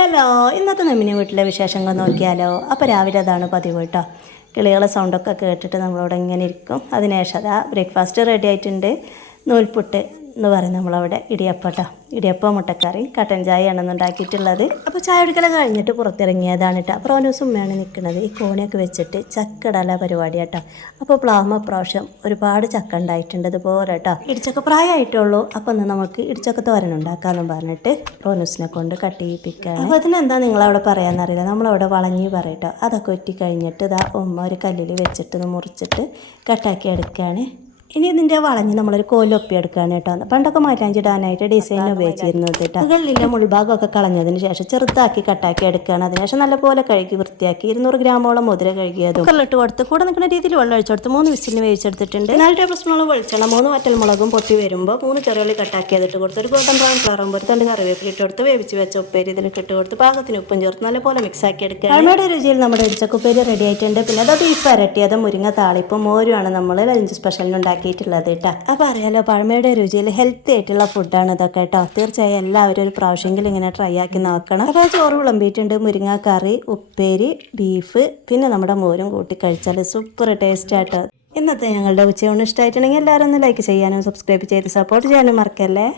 Hello, ഇന്നത്തെ നമ്മിനെ വീട്ടിലെ വിശേഷങ്ങൾ നോക്കിയാലോ. അപ്പോൾ രാവിലെ അതാണ് പതിവ് കേട്ടോ. കിളികളെ സൗണ്ടൊക്കെ കേട്ടിട്ട് നമ്മളവിടെ ഇങ്ങനെ ഇരിക്കും. അതിനുശേഷം അതാ ബ്രേക്ക്ഫാസ്റ്റ് റെഡി ആയിട്ടുണ്ട്. നൂൽപുട്ട് എന്ന് പറയും നമ്മളവിടെ. ഇടിയപ്പം ഇടിയപ്പം മുട്ടക്കറി കട്ടൻ ചായയാണെന്ന് ഉണ്ടാക്കിയിട്ടുള്ളത്. അപ്പോൾ ചായ കുടിക്കലൊക്കെ കഴിഞ്ഞിട്ട് പുറത്തിറങ്ങിയതാണ് കേട്ടോ. അപ്പോൾ ഓരോ സുമ്മയാണ് നിൽക്കുന്നത്. ഈ കോണിയൊക്കെ വെച്ചിട്ട് ചക്കടല പരിപാടി കേട്ടോ. അപ്പോൾ പ്ലാമ പ്രാവശ്യം ഒരുപാട് ചക്ക ഉണ്ടായിട്ടുണ്ട് ഇതുപോലെ കേട്ടോ. ഇടിച്ചക്ക പ്രായമായിട്ടുള്ളൂ. അപ്പോൾ ഒന്ന് നമുക്ക് ഇടിച്ചക്ക തോരൻ ഉണ്ടാക്കാമെന്ന് പറഞ്ഞിട്ട് റോനൂസിനെ കൊണ്ട് കട്ട് ചെയ്യിപ്പിക്കുകയാണ്. അപ്പോൾ അതിനെന്താ നിങ്ങളവിടെ പറയാമെന്നറിയില്ല. നമ്മളവിടെ വളഞ്ഞി പറയട്ടോ. അതൊക്കെ ഒറ്റി കഴിഞ്ഞിട്ട് ഇതാ ഉമ്മ ഒരു കല്ലിൽ വെച്ചിട്ട് മുറിച്ചിട്ട് കട്ടാക്കി എടുക്കുകയാണ്. ഇനി ഇതിൻ്റെ വളഞ്ഞ് നമ്മളൊരു കോലൊപ്പി എടുക്കുകയാണ് കേട്ടോ. പണ്ടൊക്കെ മൈലാഞ്ചിടാനായിട്ട് ഡിസൈൻ ഉപയോഗിച്ചിരുന്നത് കേട്ടോ. കല്ലിൻ്റെ മുൾഭാഗമൊക്കെ കളഞ്ഞതിന് ശേഷം ചെറുതാക്കി കട്ടാക്കി എടുക്കുകയാണ്. അതിനുശേഷം നല്ലപോലെ കഴുകി വൃത്തിയാക്കി 200 ഗ്രാമോളം മുതിര കഴുകിയതും കുക്കറിലിട്ട് കൊടുത്ത് കൂടെ നിൽക്കുന്ന രീതിയിൽ വെള്ളം ഒഴിച്ചെടുത്ത് 3 വിസിലിന് വേവിച്ചെടുത്തിട്ടുണ്ട്. 4 ടേബിൾ സ്പൂണോളം വെളിച്ചെണ്ണ, 3 വറ്റൽമുളകും പൊട്ടി വരുമ്പോൾ 3 ചെറിയുള്ളി കട്ടാക്കി അതിട്ട് കൊടുത്ത് ഒരു ഗോൾഡൻ ബ്രൗൺ കളറുമ്പോൾ ഒരു തണ്ട് കറിവേപ്പിലിട്ട് കൊടുത്ത് വേവിച്ച് വെച്ച ഉപ്പേരി ഇതിലേക്ക് ഇട്ട് കൊടുത്ത് പാകത്തിന് ഉപ്പും ചേർത്ത് നല്ലപോലെ മിക്സ് ആക്കി എടുക്കുക. അമ്മയുടെ രുചിയിൽ നമ്മുടെ ഇടിച്ചക്ക ഉപ്പേരി റെഡി ആയിട്ടുണ്ട്. പിന്നെ അത് ബീഫ് വരട്ടിയത്, മുരിങ്ങ താളിപ്പും മോരുമാണ് നമ്മൾ ലഞ്ച് സ്പെഷ്യലിനുണ്ടാക്കി കേട്ടോ. അപ്പോൾ അറിയാലോ, പഴമയുടെ രുചിയിൽ ഹെൽത്തി ആയിട്ടുള്ള ഫുഡാണ് ഇതൊക്കെ കേട്ടോ. തീർച്ചയായും എല്ലാവരും ഒരു പ്രാവശ്യമെങ്കിലും ഇങ്ങനെ ട്രൈ ആക്കി നോക്കണം. അപ്പോൾ ചോറ് വിളമ്പിയിട്ടുണ്ട്. മുരിങ്ങ കറി, ഉപ്പേരി, ബീഫ്, പിന്നെ നമ്മുടെ മോരും കൂട്ടി കഴിച്ചാൽ സൂപ്പർ ടേസ്റ്റ് ആട്ടോ. ഇന്നത്തെ ഞങ്ങളുടെ ഉച്ചയൂണ് ഇഷ്ടമായിട്ടുണ്ടെങ്കിൽ എല്ലാവരും ഒന്ന് ലൈക്ക് ചെയ്യാനും സബ്സ്ക്രൈബ് ചെയ്ത് സപ്പോർട്ട് ചെയ്യാനും മറക്കല്ലേ.